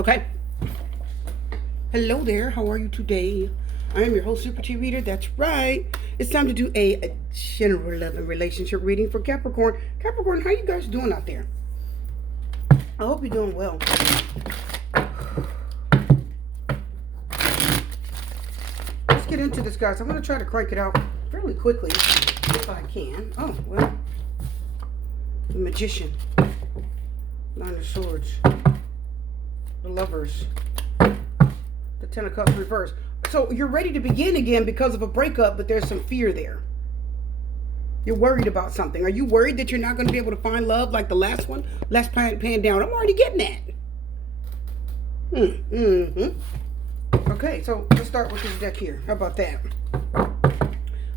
Okay. Hello there. How are you today? I am your host, Super T Reader. That's right. It's time to do a general love and relationship reading for Capricorn. Capricorn, how you guys doing out there? I hope you're doing well. Let's get into this, guys. I'm going to try to crank it out fairly quickly if I can. Oh, well. The Magician. Nine of Swords. The Lovers. The Ten of Cups reversed. So you're ready to begin again because of a breakup, but there's some fear there. You're worried about something. Are you worried that you're not going to be able to find love like the last one? Last pan down. I'm already getting that. Okay, so let's start with this deck here. How about that?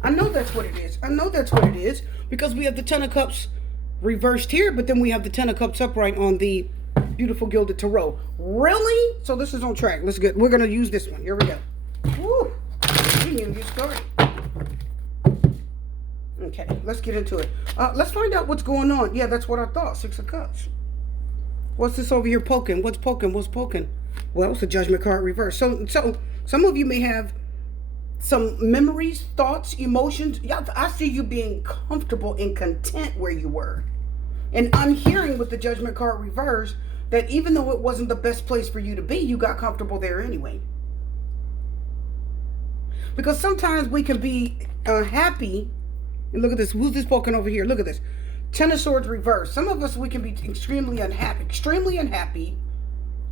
I know that's what it is. I know that's what it is because we have the Ten of Cups reversed here, but then we have the Ten of Cups upright on the beautiful gilded tarot. Really? So this is on track. Let's get. We're gonna use this one. Here we go. Woo! We didn't even get started. Okay, let's get into it. Let's find out what's going on. Yeah, that's what I thought. Six of Cups. What's this over here poking? What's poking? What's poking? Well, it's a Judgment card reversed. So some of you may have some memories, thoughts, emotions. Yeah, I see you being comfortable and content where you were. And I'm hearing with the Judgment card reversed that even though it wasn't the best place for you to be, you got comfortable there anyway. Because sometimes we can be happy. And look at this. Who's this poking over here? Look at this. Ten of Swords reversed. Some of us, we can be extremely unhappy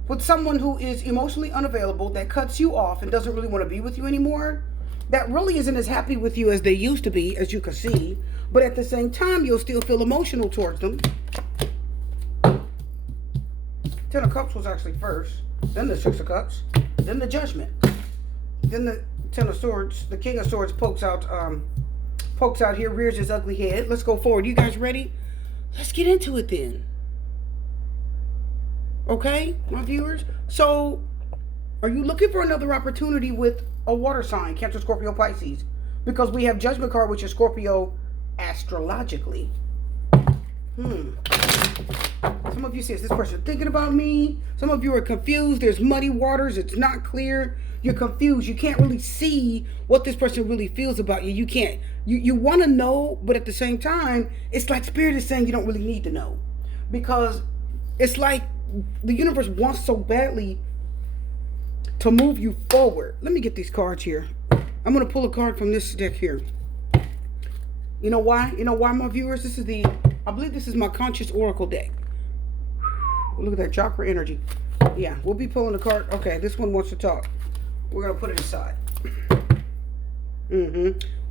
with someone who is emotionally unavailable, that cuts you off and doesn't really want to be with you anymore. That really isn't as happy with you as they used to be, as you can see. But at the same time, you'll still feel emotional towards them. Ten of Cups was actually first. Then the Six of Cups. Then the Judgment. Then the Ten of Swords. The King of Swords pokes out here, rears his ugly head. Let's go forward. You guys ready? Let's get into it then. Okay, my viewers? So, are you looking for another opportunity with a water sign, Cancer, Scorpio, Pisces? Because we have Judgment card, which is Scorpio astrologically. Some of you say, is this person thinking about me? Some of you are confused. There's muddy waters. It's not clear. You're confused. You can't really see what this person really feels about you. You can't. You want to know, but at the same time, it's like Spirit is saying you don't really need to know. Because it's like the universe wants so badly to move you forward. Let me get these cards here. I'm going to pull a card from this deck here. You know why? You know why, my viewers? I believe this is my conscious oracle deck. Look at that chakra energy. Yeah, we'll be pulling a card. Okay, this one wants to talk. We're going to put it aside.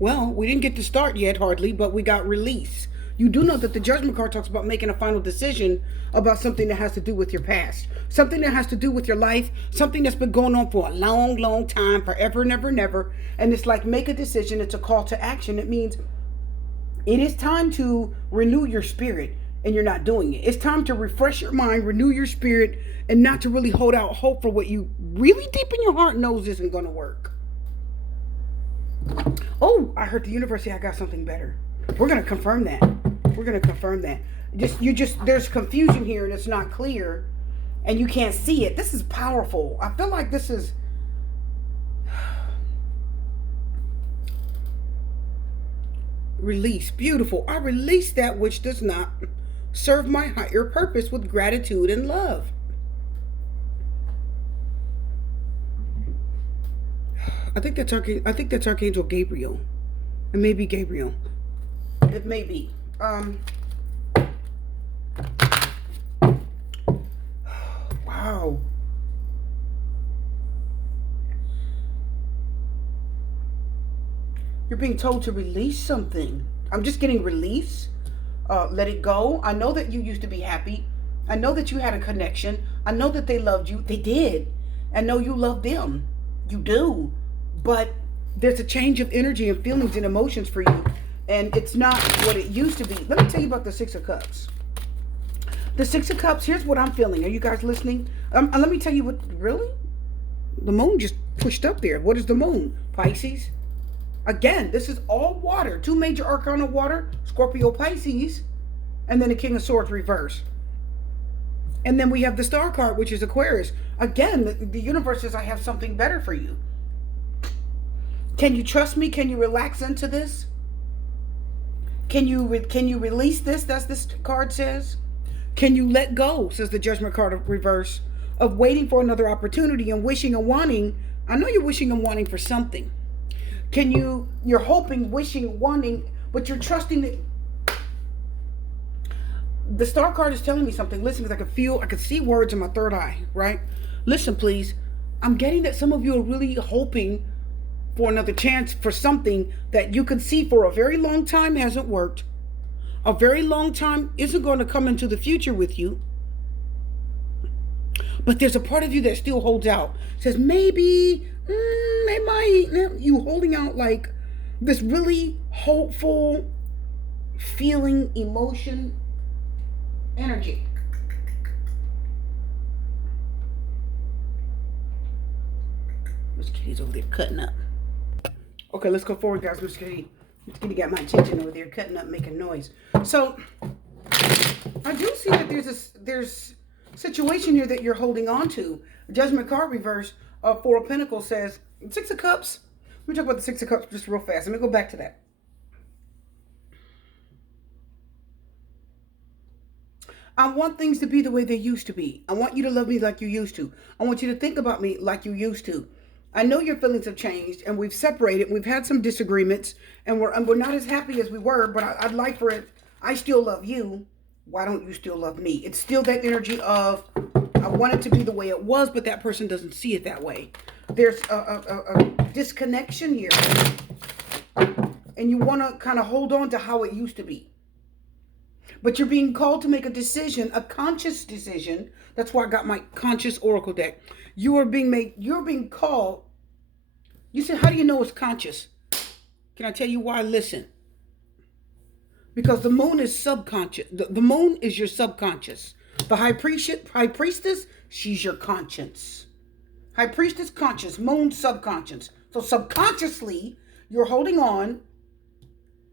Well, we didn't get to start yet, hardly, but we got release. You do know that the Judgment card talks about making a final decision about something that has to do with your past. Something that has to do with your life. Something that's been going on for a long, long time. Forever, never, never. And it's like, make a decision. It's a call to action. It means it is time to renew your spirit, and you're not doing it. It's time to refresh your mind, renew your spirit, and not to really hold out hope for what you really deep in your heart knows isn't going to work. Oh, I heard the universe say I got something better. We're going to confirm that. We're going to confirm that. There's confusion here and it's not clear and you can't see it. This is powerful. I feel like this is release. Beautiful. I release that which does not serve my higher purpose with gratitude and love. I think that's Archangel Gabriel. It may be Gabriel. It may be. Wow. You're being told to release something. I'm just getting release. Let it go. I know that you used to be happy. I know that you had a connection. I know that they loved you. They did. I know you love them. You do. But there's a change of energy and feelings and emotions for you. And it's not what it used to be. Let me tell you about the Six of Cups. The Six of Cups, here's what I'm feeling. Are you guys listening? Let me tell you what, really? The moon just pushed up there. What is the moon? Pisces. Again, this is all water. Two major arcana water. Scorpio, Pisces. And then the King of Swords reverse. And then we have the star card, which is Aquarius. Again, the universe says, I have something better for you. Can you trust me? Can you relax into this? Can you release this? That's this card says. Can you let go, says the Judgment card of reverse, of waiting for another opportunity and wishing and wanting. I know you're wishing and wanting for something. You're hoping, wishing, wanting, but you're trusting that. The star card is telling me something. Listen, because I can see words in my third eye, right? Listen, please. I'm getting that some of you are really hoping for another chance for something that you can see for a very long time hasn't worked. A very long time isn't going to come into the future with you. But there's a part of you that still holds out. Says, maybe, they might. You holding out like this really hopeful feeling, emotion, energy. Miss Kitty's over there cutting up. Okay, let's go forward, guys. Miss Kitty got my attention over there, cutting up, making noise. So I do see that there's a situation here that you're holding on to. Judgment card reverse of Four of Pentacles says Six of Cups. Let me talk about the Six of Cups just real fast. Let me go back to that. I want things to be the way they used to be. I want you to love me like you used to. I want you to think about me like you used to. I know your feelings have changed and we've separated. We've had some disagreements and we're not as happy as we were, but I'd like for it. I still love you. Why don't you still love me? It's still that energy of, I want it to be the way it was, but that person doesn't see it that way. There's a disconnection here. And you want to kind of hold on to how it used to be. But you're being called to make a decision, a conscious decision. That's why I got my conscious oracle deck. You're being called. You said, how do you know it's conscious? Can I tell you why? Listen. Because the moon is subconscious. The moon is your subconscious. The high priestess, she's your conscience. High priestess, conscious. Moon, subconscious. So subconsciously, you're holding on,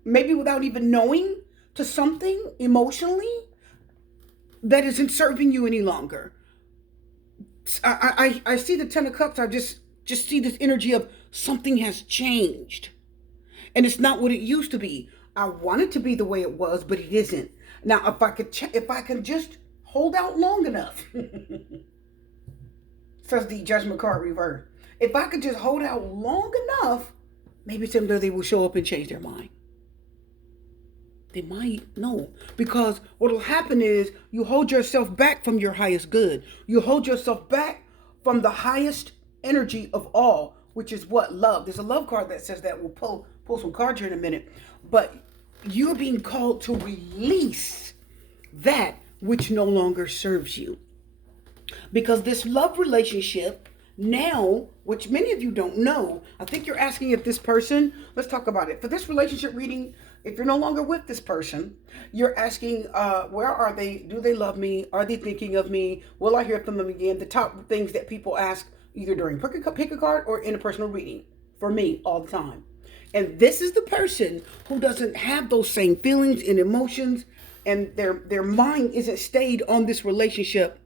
maybe without even knowing, to something emotionally that isn't serving you any longer. I see the Ten of Cups. I just see this energy of something has changed. And it's not what it used to be. I want it to be the way it was, but it isn't. Now, if I can just hold out long enough, says the Judgment card reverse. If I could just hold out long enough, maybe someday they will show up and change their mind. They might, no. Because what will happen is you hold yourself back from your highest good. You hold yourself back from the highest energy of all, which is what? Love. There's a love card that says that. We'll pull some cards here in a minute. But you're being called to release that which no longer serves you. Because this love relationship now, which many of you don't know, I think you're asking if this person, let's talk about it. For this relationship reading, if you're no longer with this person, you're asking, where are they? Do they love me? Are they thinking of me? Will I hear from them again? The top things that people ask either during pick a card or in a personal reading for me all the time. And this is the person who doesn't have those same feelings and emotions, and their mind isn't stayed on this relationship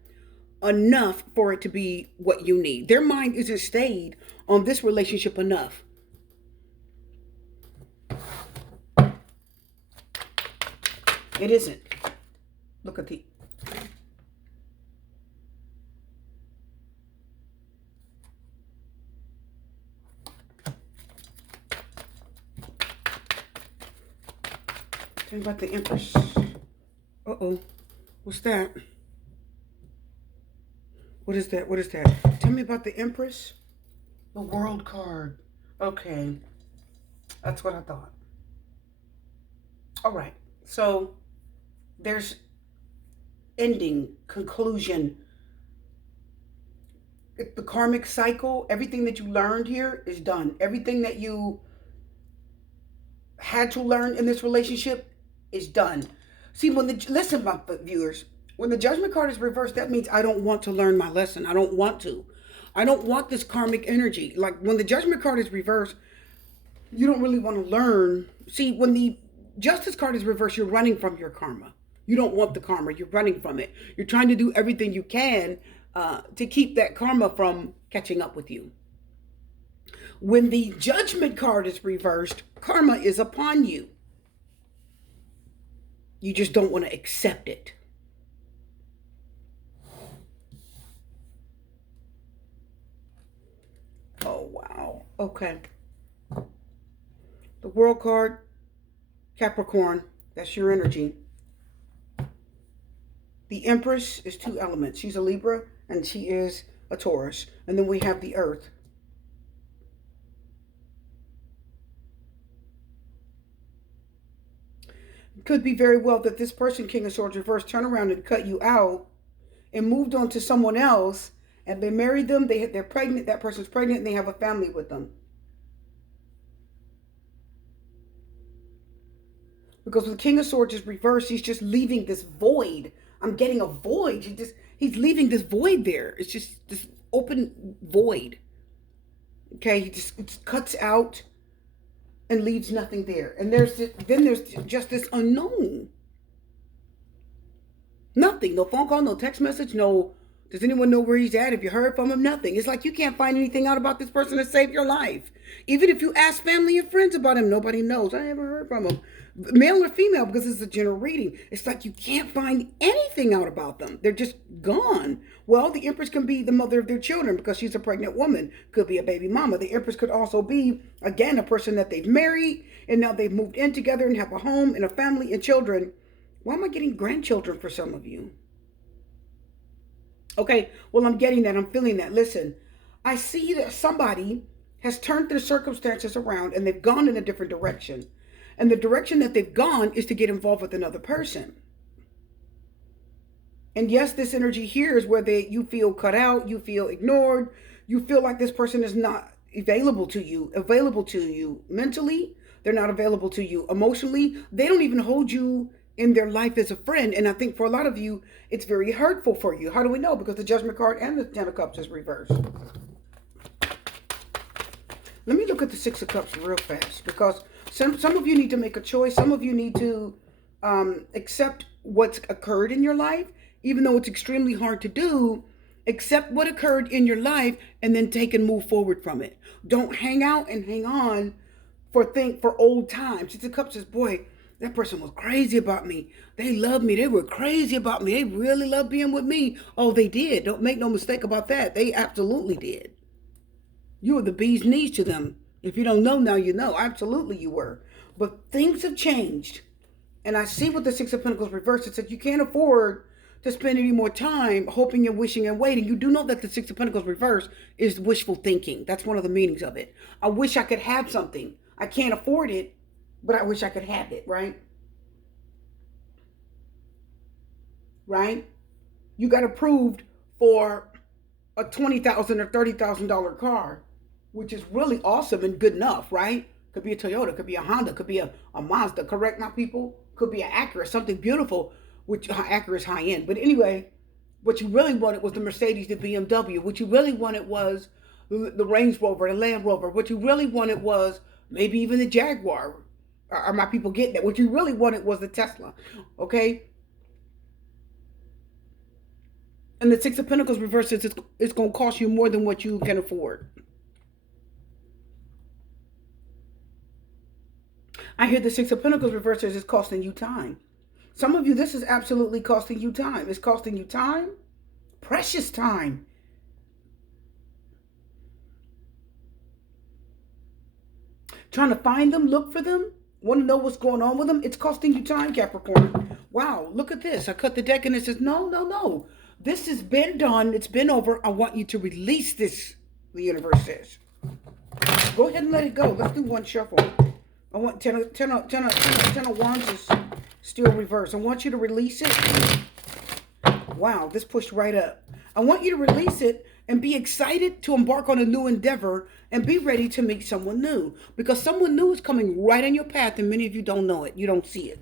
enough for it to be what you need. Their mind isn't stayed on this relationship enough. It isn't. Look at the... Tell me about the Empress. Uh-oh. What's that? What is that? What is that? Tell me about the Empress. The World card. Okay. That's what I thought. All right. So there's ending, conclusion. The karmic cycle, everything that you learned here is done. Everything that you had to learn in this relationship is done. See, listen, my viewers, when the Judgment card is reversed, that means I don't want to learn my lesson. I don't want to. I don't want this karmic energy. Like when the Judgment card is reversed, you don't really want to learn. See, when the Justice card is reversed, you're running from your karma. You don't want the karma. You're running from it. You're trying to do everything you can to keep that karma from catching up with you. When the judgment card is reversed, karma is upon you. You just don't want to accept it. Oh, wow. Okay. The world card, Capricorn, that's your energy. The Empress is 2 elements. She's a Libra and she is a Taurus. And then we have the Earth. It could be very well that this person, King of Swords reversed, turned around and cut you out and moved on to someone else, and they married them, they're pregnant, that person's pregnant, and they have a family with them. Because with the King of Swords is reversed, he's just leaving this void. I'm getting a void. He's leaving this void there. It's just this open void. Okay, he just cuts out and leaves nothing there. And there's just this unknown. Nothing. No phone call, no text message, no, does anyone know where he's at? Have you heard from him? Nothing. It's like you can't find anything out about this person to save your life. Even if you ask family and friends about him, nobody knows. I never heard from him. Male or female, because it's a general reading. It's like you can't find anything out about them. They're just gone. Well, the Empress can be the mother of their children because she's a pregnant woman. Could be a baby mama. The Empress could also be, again, a person that they've married and now they've moved in together and have a home and a family and children. Why am I getting grandchildren for some of you? Okay, well, I'm getting that. I'm feeling that. Listen, I see that somebody has turned their circumstances around and they've gone in a different direction. And the direction that they've gone is to get involved with another person. And yes, this energy here is where you feel cut out, you feel ignored, you feel like this person is not available to you mentally. They're not available to you emotionally. They don't even hold you in their life as a friend. And I think for a lot of you, it's very hurtful for you. How do we know? Because the Judgment card and the Ten of Cups is reversed. Let me look at the Six of Cups real fast, because some of you need to make a choice. Some of you need to accept what's occurred in your life, even though it's extremely hard to do. Accept what occurred in your life and then take and move forward from it. Don't hang out and hang on for old times. Six of Cups says, boy, that person was crazy about me. They loved me. They were crazy about me. They really loved being with me. Oh, they did. Don't make no mistake about that. They absolutely did. You were the bee's knees to them. If you don't know now, you know. Absolutely you were. But things have changed. And I see with the Six of Pentacles reversed, it said you can't afford to spend any more time hoping and wishing and waiting. You do know that the Six of Pentacles reversed is wishful thinking. That's one of the meanings of it. I wish I could have something. I can't afford it, but I wish I could have it, right? Right? You got approved for a $20,000 or $30,000 car, which is really awesome and good enough, right? Could be a Toyota, could be a Honda, could be a Mazda, correct now, people? Could be an Acura, something beautiful, which Acura is high end. But anyway, what you really wanted was the Mercedes, the BMW. What you really wanted was the Range Rover, the Land Rover. What you really wanted was maybe even the Jaguar. Are my people getting that? What you really wanted was the Tesla, okay? And the Six of Pentacles reverses, it's going to cost you more than what you can afford. I hear the Six of Pentacles reverses is costing you time. Some of you, this is absolutely costing you time. It's costing you time, precious time. Trying to find them, look for them, want to know what's going on with them. It's costing you time, Capricorn. Wow, look at this. I cut the deck and it says, no, no, no. This has been done. It's been over. I want you to release this, the universe says. Go ahead and let it go. Let's do one shuffle. I want 10 of Wands is still reversed. I want you to release it. Wow, this pushed right up. I want you to release it and be excited to embark on a new endeavor and be ready to meet someone new. Because someone new is coming right in your path and many of you don't know it. You don't see it.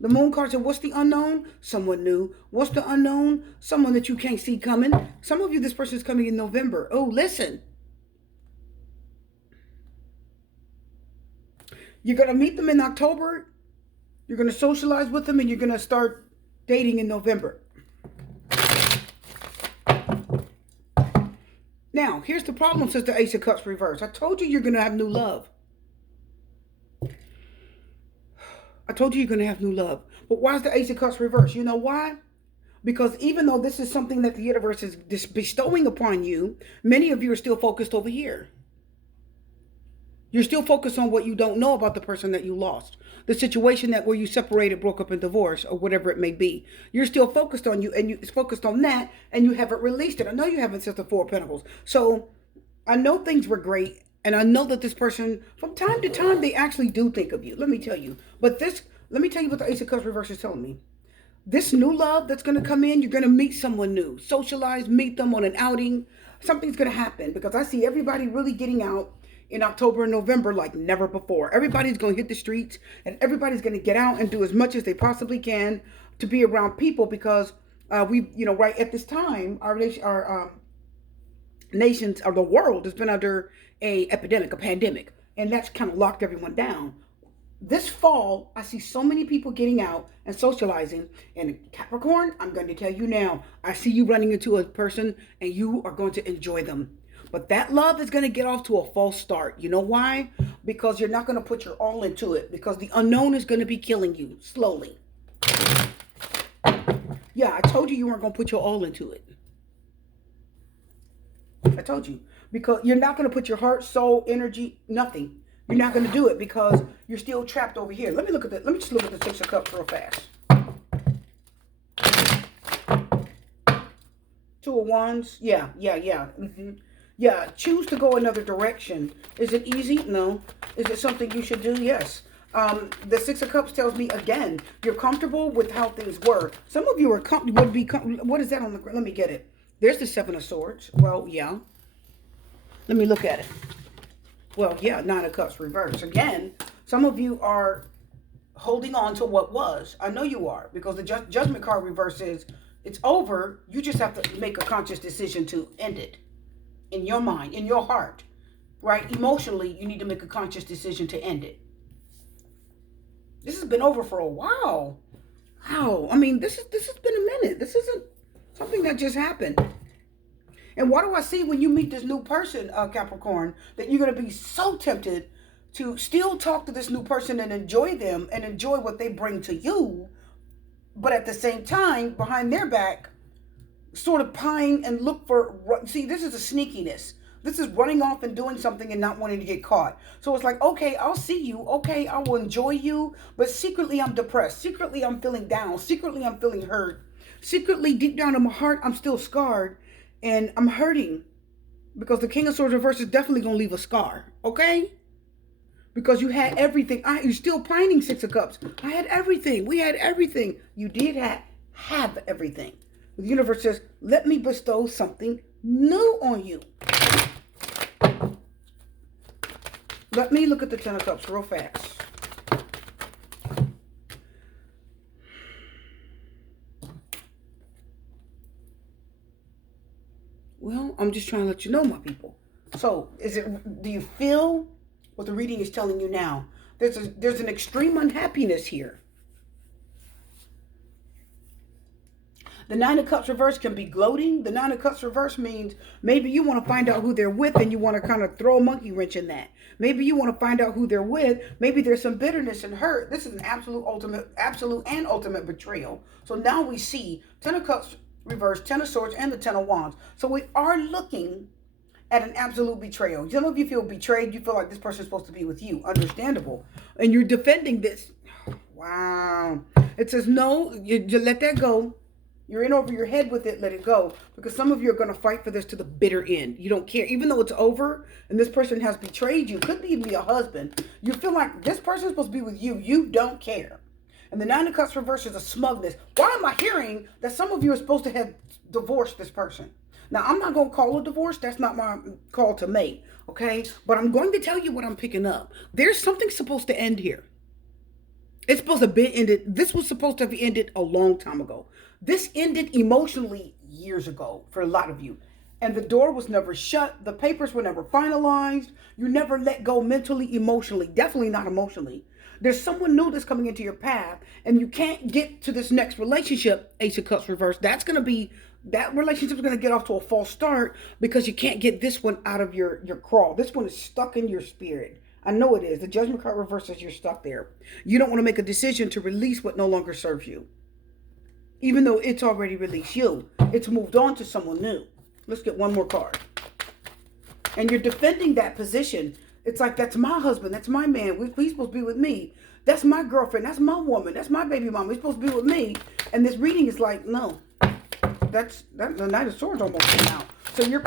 The Moon card said, what's the unknown? Someone new. What's the unknown? Someone that you can't see coming. Some of you, this person is coming in November. Oh, listen. You're going to meet them in October. You're going to socialize with them and you're going to start dating in November. Now, here's the problem since the Ace of Cups reverse. I told you you're going to have new love. I told you you're going to have new love. But why is the Ace of Cups reverse? You know why? Because even though this is something that the universe is bestowing upon you, many of you are still focused over here. You're still focused on what you don't know about the person that you lost. The situation that where you separated, broke up, and divorced, or whatever it may be. You're still focused on you, and it's focused on that, and you haven't released it. I know you haven't since the Four of Pentacles. So I know things were great, and I know that this person, from time to time, they actually do think of you. Let me tell you. But let me tell you what the Ace of Cups reverse is telling me. This new love that's going to come in, you're going to meet someone new. Socialize, meet them on an outing. Something's going to happen because I see everybody really getting out in October and November like never before. Everybody's going to hit the streets and everybody's going to get out and do as much as they possibly can to be around people because right at this time, our nations or the world has been under a pandemic, and that's kind of locked everyone down. This fall, I see so many people getting out and socializing. And Capricorn, I'm going to tell you now, I see you running into a person and you are going to enjoy them. But that love is going to get off to a false start. You know why? Because you're not going to put your all into it. Because the unknown is going to be killing you slowly. Yeah, I told you weren't going to put your all into it. I told you. Because you're not going to put your heart, soul, energy, nothing. You're not going to do it because you're still trapped over here. Let me look at that. Let me just look at the Six of Cups real fast. Two of Wands. Yeah. Mm-hmm. Yeah, choose to go another direction. Is it easy? No. Is it something you should do? Yes. The Six of Cups tells me, again, you're comfortable with how things were. Some of you are would be what is that on the ground? Let me get it. There's the Seven of Swords. Well, yeah. Let me look at it. Well, yeah, Nine of Cups reverse. Again, some of you are holding on to what was. I know you are, because the Judgment card reverse is, it's over. You just have to make a conscious decision to end it. In your mind, in your heart, right? Emotionally, you need to make a conscious decision to end it. This has been over for a while. Wow. I mean, this has been a minute. This isn't something that just happened. And what do I see when you meet this new person, Capricorn, that you're going to be so tempted to still talk to this new person and enjoy them and enjoy what they bring to you, but at the same time, behind their back, sort of pine and look for, see, this is a sneakiness. This is running off and doing something and not wanting to get caught. So it's like, okay, I'll see you. Okay, I will enjoy you. But secretly, I'm depressed. Secretly, I'm feeling down. Secretly, I'm feeling hurt. Secretly, deep down in my heart, I'm still scarred. And I'm hurting. Because the King of Swords reverse is definitely going to leave a scar. Okay? Because you had everything. You're still pining, Six of Cups. I had everything. We had everything. You did have everything. The universe says, let me bestow something new on you. Let me look at the Ten of Cups real fast. Well, I'm just trying to let you know, my people. So, do you feel what the reading is telling you now? There's an extreme unhappiness here. The Nine of Cups reverse can be gloating. The Nine of Cups reverse means maybe you want to find out who they're with and you want to kind of throw a monkey wrench in that. Maybe you want to find out who they're with. Maybe there's some bitterness and hurt. This is an absolute and ultimate betrayal. So now we see Ten of Cups reverse, Ten of Swords, and the Ten of Wands. So we are looking at an absolute betrayal. Some of you feel betrayed. You feel like this person is supposed to be with you. Understandable. And you're defending this. Wow. It says, no, you let that go. You're in over your head with it, let it go. Because some of you are going to fight for this to the bitter end. You don't care. Even though it's over and this person has betrayed you, could even be a husband, you feel like this person is supposed to be with you. You don't care. And the Nine of Cups reverse is a smugness. Why am I hearing that some of you are supposed to have divorced this person? Now, I'm not going to call a divorce. That's not my call to make. Okay? But I'm going to tell you what I'm picking up. There's something supposed to end here. It's supposed to be ended. This was supposed to have ended a long time ago. This ended emotionally years ago for a lot of you. And the door was never shut. The papers were never finalized. You never let go mentally, emotionally. Definitely not emotionally. There's someone new that's coming into your path, and you can't get to this next relationship, Ace of Cups reverse. That relationship is going to get off to a false start because you can't get this one out of your crawl. This one is stuck in your spirit. I know it is. The Judgment card reverses, you're stuck there. You don't want to make a decision to release what no longer serves you. Even though it's already released you. It's moved on to someone new. Let's get one more card. And you're defending that position. It's like, that's my husband. That's my man. He's supposed to be with me. That's my girlfriend. That's my woman. That's my baby mama. He's supposed to be with me. And this reading is like, no. The Knight of Swords almost came out. So you're...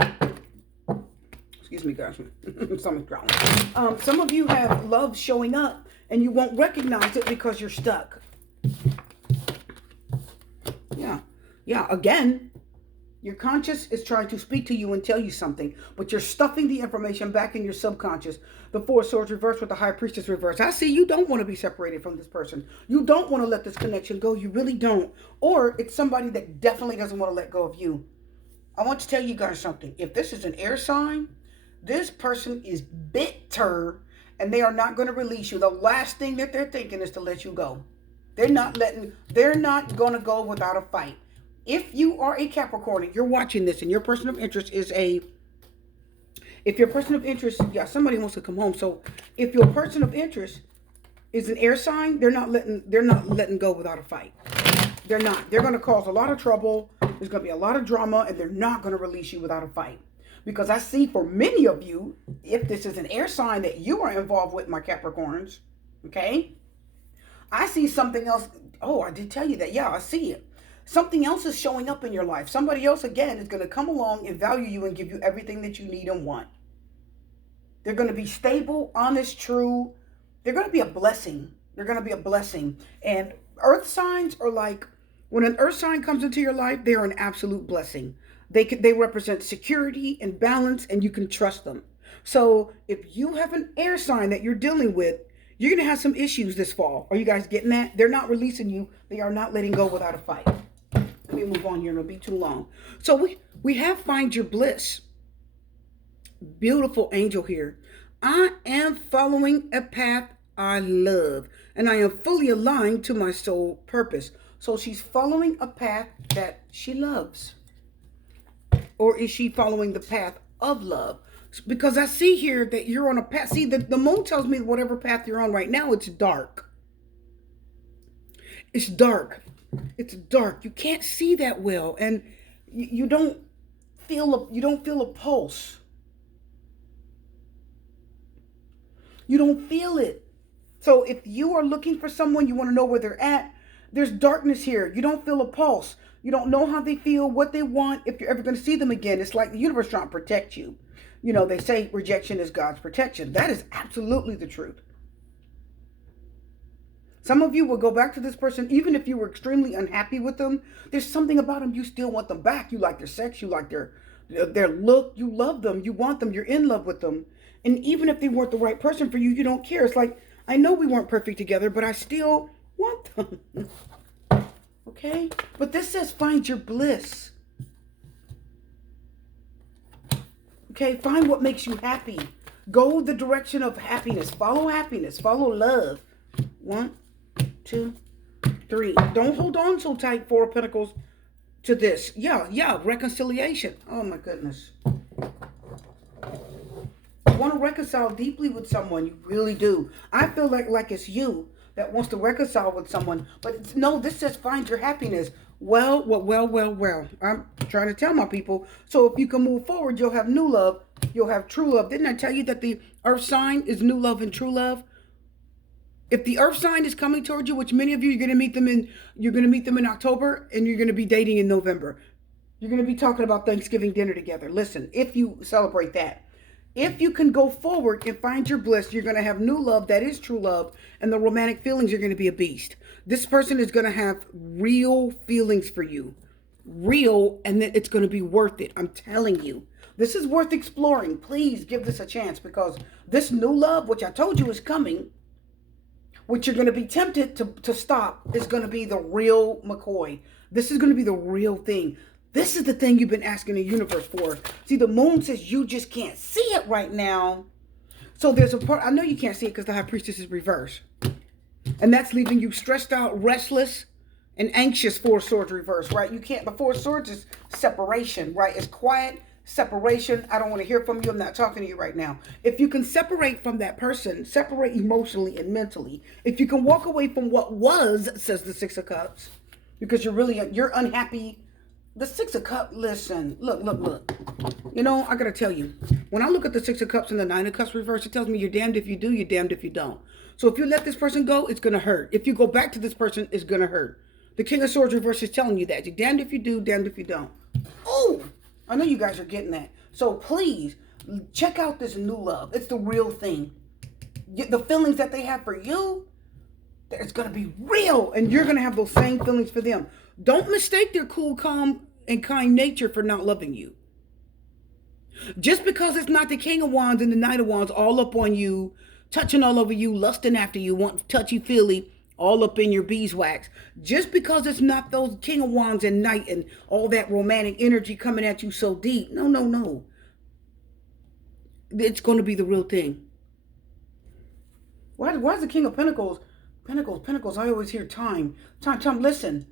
Excuse me, guys. Something's growling. Some of you have love showing up, and you won't recognize it because you're stuck. Yeah, again, your conscious is trying to speak to you and tell you something, but you're stuffing the information back in your subconscious. The Four of Swords reversed with the High Priestess reversed. I see you don't want to be separated from this person. You don't want to let this connection go. You really don't. Or it's somebody that definitely doesn't want to let go of you. I want to tell you guys something. If this is an air sign, this person is bitter, and they are not going to release you. The last thing that they're thinking is to let you go. They're not going to go without a fight. If you are a Capricorn, you're watching this, and your person of interest is somebody wants to come home. So if your person of interest is an air sign, they're not letting go without a fight. They're not. They're going to cause a lot of trouble. There's going to be a lot of drama, and they're not going to release you without a fight. Because I see for many of you, if this is an air sign that you are involved with, my Capricorns, okay? I see something else. Oh, I did tell you that. Yeah, I see it. Something else is showing up in your life. Somebody else, again, is going to come along and value you and give you everything that you need and want. They're going to be stable, honest, true. They're going to be a blessing. They're going to be a blessing. And earth signs are like, when an earth sign comes into your life, they are an absolute blessing. They represent security and balance, and you can trust them. So if you have an air sign that you're dealing with, you're going to have some issues this fall. Are you guys getting that? They're not releasing you. They are not letting go without a fight. Let me move on here. It'll be too long. So we have Find Your Bliss. Beautiful angel here. I am following a path I love, and I am fully aligned to my soul purpose. So she's following a path that she loves. Or is she following the path of love? Because I see here that you're on a path. See, the moon tells me whatever path you're on right now, it's dark. It's dark. It's dark. You can't see that well, and you don't feel a pulse. You don't feel it. So if you are looking for someone, you want to know where they're at, there's darkness here. You don't feel a pulse. You don't know how they feel, what they want, if you're ever going to see them again. It's like the universe trying to protect you. You know, they say rejection is God's protection. That is absolutely the truth. Some of you will go back to this person, even if you were extremely unhappy with them. There's something about them, you still want them back. You like their sex, you like their look, you love them, you want them, you're in love with them. And even if they weren't the right person for you, you don't care. It's like, I know we weren't perfect together, but I still want them. Okay? But this says find your bliss. Okay? Find what makes you happy. Go the direction of happiness. Follow happiness. Follow love. 1, 2, 3. Don't hold on so tight, Four of Pentacles, to this. Yeah. Reconciliation. Oh my goodness. You want to reconcile deeply with someone. You really do. I feel like it's you that wants to reconcile with someone. But no, this says find your happiness. Well. I'm trying to tell my people. So if you can move forward, you'll have new love. You'll have true love. Didn't I tell you that the earth sign is new love and true love? If the earth sign is coming towards you, which many of you, you're going to meet them in October, and you're going to be dating in November. You're going to be talking about Thanksgiving dinner together. Listen, if you celebrate that, if you can go forward and find your bliss, you're going to have new love that is true love, and the romantic feelings are going to be a beast. This person is going to have real feelings for you. Real, and then it's going to be worth it. I'm telling you. This is worth exploring. Please give this a chance, because this new love, which I told you is coming, which you're going to be tempted to stop, is going to be the real McCoy. This is going to be the real thing. This is the thing you've been asking the universe for. See, the moon says you just can't see it right now. So there's a part, I know you can't see it because the High Priestess is reversed. And that's leaving you stressed out, restless, and anxious. Four Swords reverse, right? You can't, the Four Swords is separation, right? It's quiet separation. I don't want to hear from you. I'm not talking to you right now. If you can separate from that person, separate emotionally and mentally. If you can walk away from what was, says the Six of Cups, because you're unhappy. The Six of Cups, listen, look. You know, I got to tell you, when I look at the Six of Cups and the Nine of Cups reverse, it tells me you're damned if you do, you're damned if you don't. So if you let this person go, it's going to hurt. If you go back to this person, it's going to hurt. The King of Swords reverse is telling you that. You're damned if you do, damned if you don't. Oh, I know you guys are getting that. So please, check out this new love. It's the real thing. The feelings that they have for you, it's going to be real. And you're going to have those same feelings for them. Don't mistake their cool, calm, and kind nature for not loving you. Just because it's not the King of Wands and the Knight of Wands all up on you, touching all over you, lusting after you, want touchy-feely, all up in your beeswax. Just because it's not those King of Wands and Knight and all that romantic energy coming at you so deep. No. It's going to be the real thing. Why is the King of Pentacles? Pentacles. I always hear time. Listen,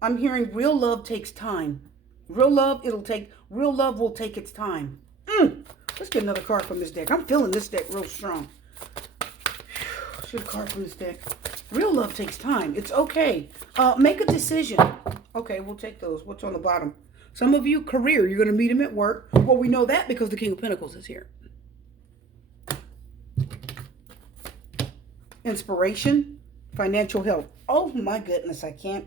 I'm hearing real love takes time. Real love will take its time. Let's get another card from this deck. I'm feeling this deck real strong. Shoot a card from this deck. Real love takes time. It's okay. Make a decision. Okay, we'll take those. What's on the bottom? Some of you, career. You're going to meet him at work. Well, we know that because the King of Pentacles is here. Inspiration. Financial health. Oh my goodness. I can't.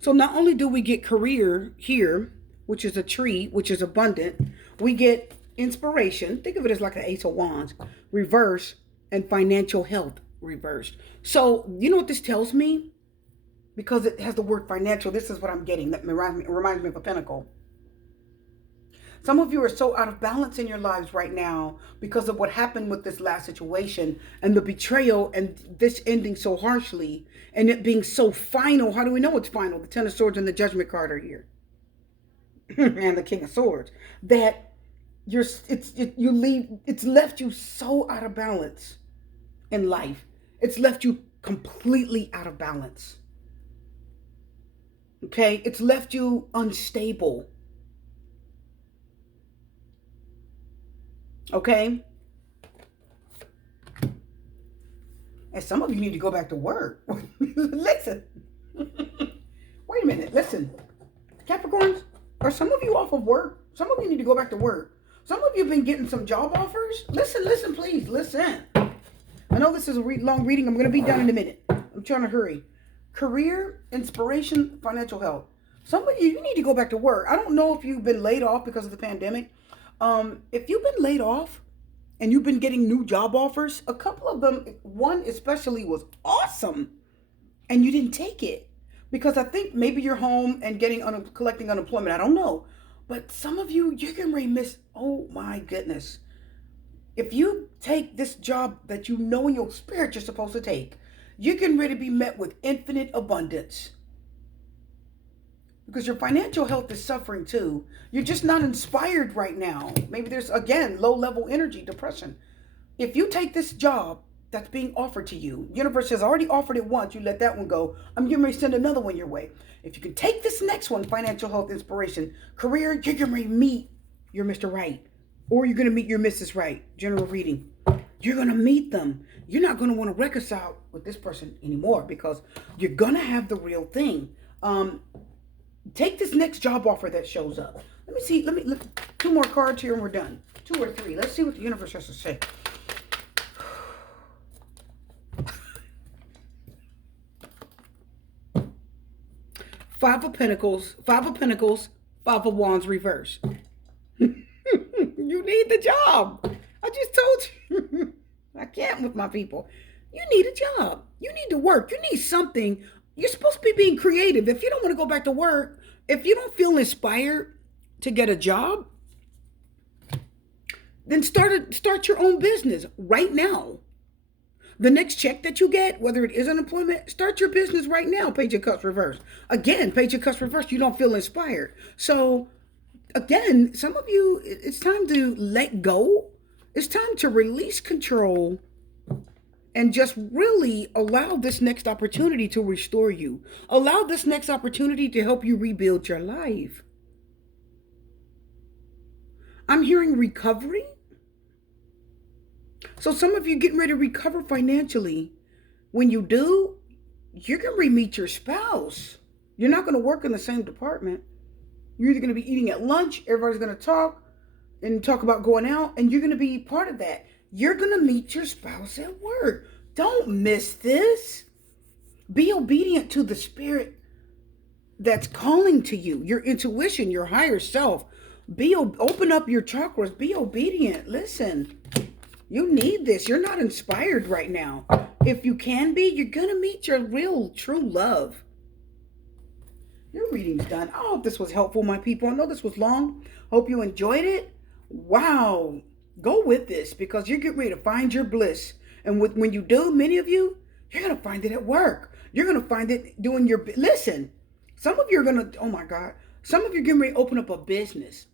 So not only do we get career here, which is a tree, which is abundant, we get inspiration. Think of it as like an Ace of Wands, reverse, and financial health, reversed. So you know what this tells me? Because it has the word financial, this is what I'm getting. That reminds me of a pentacle. Some of you are so out of balance in your lives right now because of what happened with this last situation and the betrayal and this ending so harshly and it being so final. How do we know it's final? The Ten of Swords and the Judgment card are here. And the King of Swords. That it's left you so out of balance in life. It's left you completely out of balance. Okay? It's left you unstable. Okay? And some of you need to go back to work. Listen. Wait a minute. Listen. Capricorns, are some of you off of work? Some of you need to go back to work. Some of you have been getting some job offers. Listen, please. Listen. I know this is a long reading. I'm going to be done in a minute. I'm trying to hurry. Career, inspiration, financial health. Some of you need to go back to work. I don't know if you've been laid off because of the pandemic. If you've been laid off and you've been getting new job offers, a couple of them, one especially was awesome and you didn't take it because I think maybe you're home and collecting unemployment. I don't know. But some of you, you're going to miss. Oh my goodness. If you take this job that you know in your spirit you're supposed to take, you're getting ready to be met with infinite abundance. Because your financial health is suffering too. You're just not inspired right now. Maybe there's, again, low-level energy, depression. If you take this job that's being offered to you, universe has already offered it once, you let that one go, I'm getting ready to send another one your way. If you can take this next one, financial health, inspiration, career, you're getting ready to meet your Mr. Right. Or you're going to meet your Mrs. Right, general reading. You're going to meet them. You're not going to want to reconcile with this person anymore because you're going to have the real thing. Take this next job offer that shows up. Let me see. Look. 2 more cards here and we're done. 2 or 3. Let's see what the universe has to say. Five of Pentacles, Five of Wands reverse. You need the job. I just told you. I can't with my people. You need a job. You need to work. You need something. You're supposed to be being creative. If you don't want to go back to work, if you don't feel inspired to get a job, then start your own business right now. The next check that you get, whether it is unemployment, start your business right now. Page of Cups reverse. Again, Page of Cups reverse. You don't feel inspired. So Again, some of you, it's time to let go. It's time to release control and just really allow this next opportunity to restore you. Allow this next opportunity to help you rebuild your life. I'm hearing recovery. So some of you getting ready to recover financially. When you do, you're going to re-meet your spouse. You're not going to work in the same department. You're either going to be eating at lunch, everybody's going to talk and talk about going out, and you're going to be part of that. You're going to meet your spouse at work. Don't miss this. Be obedient to the spirit that's calling to you, your intuition, your higher self. Open up your chakras. Be obedient. Listen, you need this. You're not inspired right now. If you can be, you're going to meet your real, true love. Your reading's done. I hope this was helpful, my people. I know this was long. Hope you enjoyed it. Wow. Go with this because you're getting ready to find your bliss. And when you do, many of you, you're going to find it at work. You're going to find it doing your... Listen, some of you are going to... Oh, my God. Some of you are getting ready to open up a business.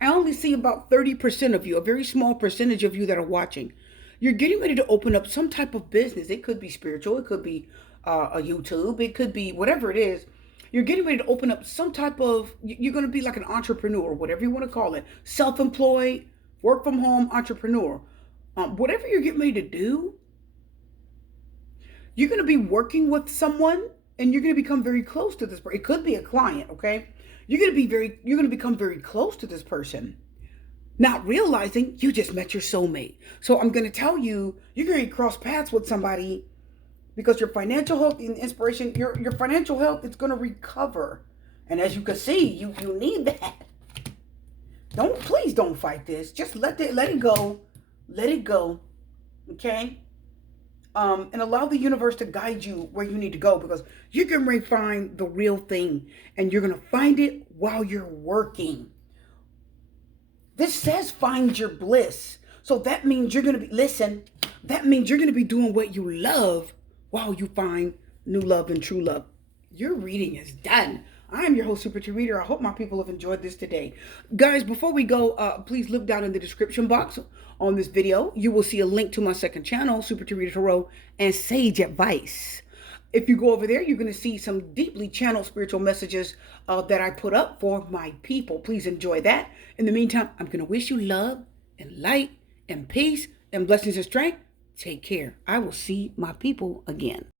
I only see about 30% of you, a very small percentage of you that are watching. You're getting ready to open up some type of business. It could be spiritual. It could be a YouTube. It could be whatever it is. You're getting ready to open up some type of, you're going to be like an entrepreneur, whatever you want to call it. Self-employed, work from home entrepreneur. Whatever you're getting ready to do, you're going to be working with someone and you're going to become very close to this person. It could be a client, okay? You're going to become very close to this person. Not realizing you just met your soulmate. So I'm going to tell you, you're going to cross paths with somebody because your financial health and inspiration, your financial health is going to recover. And as you can see, you need that. Please don't fight this. Just let it go. Let it go. Okay? And allow the universe to guide you where you need to go because you're going to find the real thing and you're going to find it while you're working. This says find your bliss. So that means you're going to be, listen, that means you're going to be doing what you love while you find new love and true love. Your reading is done. I am your host, Super Tree Reader. I hope my people have enjoyed this today. Guys, before we go, please look down in the description box on this video. You will see a link to my second channel, Super Tree Reader Tarot and Sage Advice. If you go over there, you're going to see some deeply channeled spiritual messages that I put up for my people. Please enjoy that. In the meantime, I'm going to wish you love and light and peace and blessings and strength. Take care. I will see my people again.